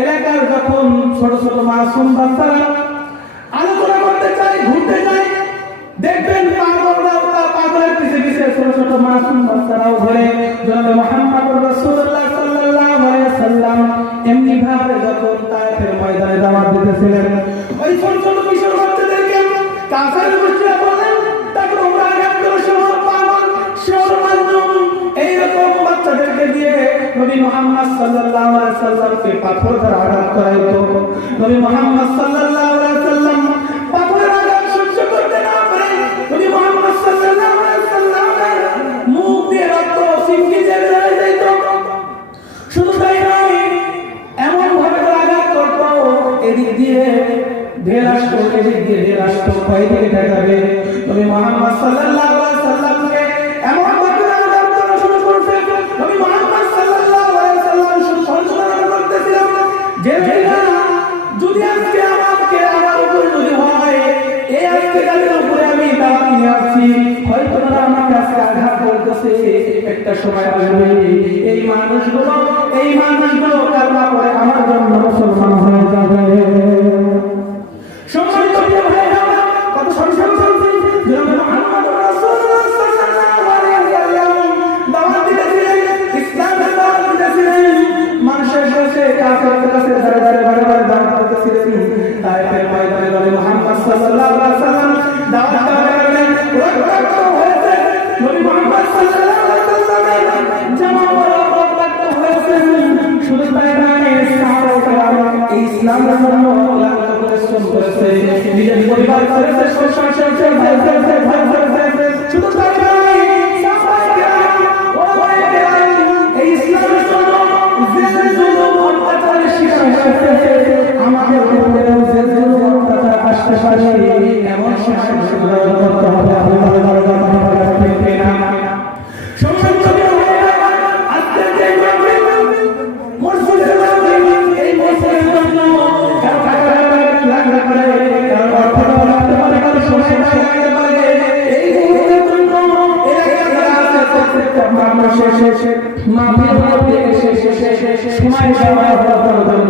এলাকার যখন ছোট ছোট মাসুম বাচ্চারা আলোচনা করতে চাই, ঘুরতে চাই, দেখবেন পাগলের পিছে পিছে ছোট ছোট মাসুম বাচ্চারাও ঘুরে জনাবে মুহাম্মদুর রাসূলুল্লাহ সাল্লাল্লাহু আলাইহি ওয়াসাল্লাম এমনি ভাবে যখন তায়েফের ময়দানে দাওয়াত দিতেছিলেন, ওই ছোট ছোট কিশোর বাচ্চাদেরকে কাফের মুশরিকরা বলেন তাকে তোমরা আঘাত করো, শহর পাগল, শহর মাজনুন, এইরকম বাচ্চাদেরকে দিয়ে নবী মুহাম্মদ সাল্লাল্লাহু আলাইহি ওয়াসাল্লামকে পাথর দ্বারা আঘাত করাইতো। নবী মুহাম্মদ সাল্লাল্লাহু আলাইহি ওয়াসাল্লাম পাথরের আঘাত সহ্য করতে না পারে নবী মুহাম্মদ সাল্লাল্লাহু আলাইহি ওয়াসাল্লামের মুখ দিয়ে রক্ত ছিটকে বের হয়ে যেত। শুধু তাই নয়, এমন ভাবে আঘাত করতো এদিক দিয়ে ঢের আসতো, এদিক দিয়ে ঢের আসতো, কয় দিকে ঠেকাবে। নবী মুহাম্মদ সাল্লাল্লাহু আলাইহি ওয়াসাল্লামকে এমন ভাবে আঘাত করা শুরু করছে, নবী মুহাম্মদ সাল্লাল্লাহু আলাইহি ওয়াসাল্লাম শুধু সঞ্চালন করতেছিলেন যে যদি আজকে আমাকে আমার উপর যদি হয়, এই আজকে তাদের উপরে আমি দাওয়াত নিয়ে আসছি, হয়তো তারা আমাকে আজকে আঘাত করতেছে, একটা সময় আসবে এই মানুষগুলো কালমা পড়ে আমার জন্য মুসলমান হয়ে যাবে। সম্মানিত প্রিয় ভাইরা, কত সংসার চলছে, জনাবে মুহাম্মদুর রাসূলুল্লাহ সাল্লাল্লাহু আলাইহি ওয়াসাল্লাম দাওয়াত দিতেছিলেন, ইসলামের দাওয়াত দিতেছিলেন, মানুষের কাছে কাফেরদের কাছে দাঁড়ে দাঁড়ে বারে বারে দাওয়াত দিতেছিলেন। তায়েফের ময়দানে নবী মুহাম্মদ সাল্লাল্লাহু আলাইহি ওয়াসাল্লাম দাওয়াত দিতেছিলেন, রক্তাক্ত হয়েছে নবী মুহাম্মদ সাল্লাল্লাহু আলাইহি ওয়াসাল্লামের জামা রক্তাক্ত হয়েছে। শুধু তাই নয়, সাহাবায়ে এই ইসলামের জন্য লাখো পরিশ্রম করেছে, নিজের পরিবার করেছে, সংসার করেছে, ভাই করেছে, শুধু তাই নয়, সাহাবায়ে এই ইসলামের জন্য যে জুলুম অত্যাচারের শিকার হয়েছে, আমাদের উপরেও যে জুলুম অত্যাচার আসতে পারে এমন শাসন করতে হবে। আল্লাহর দরবারে ঠিক না সম্মানিত আজকে যে মসজিদের এই মসজিদের জন্য লাগতে পারে, কারণ অর্থ লাগতে পারে, কারণ সময় লাগতে পারে, এই মসজিদের জন্য এলাকার প্রত্যেকটা মানুষ শেষে মাহফিল করতে শেষে সময় দেওয়া হবে।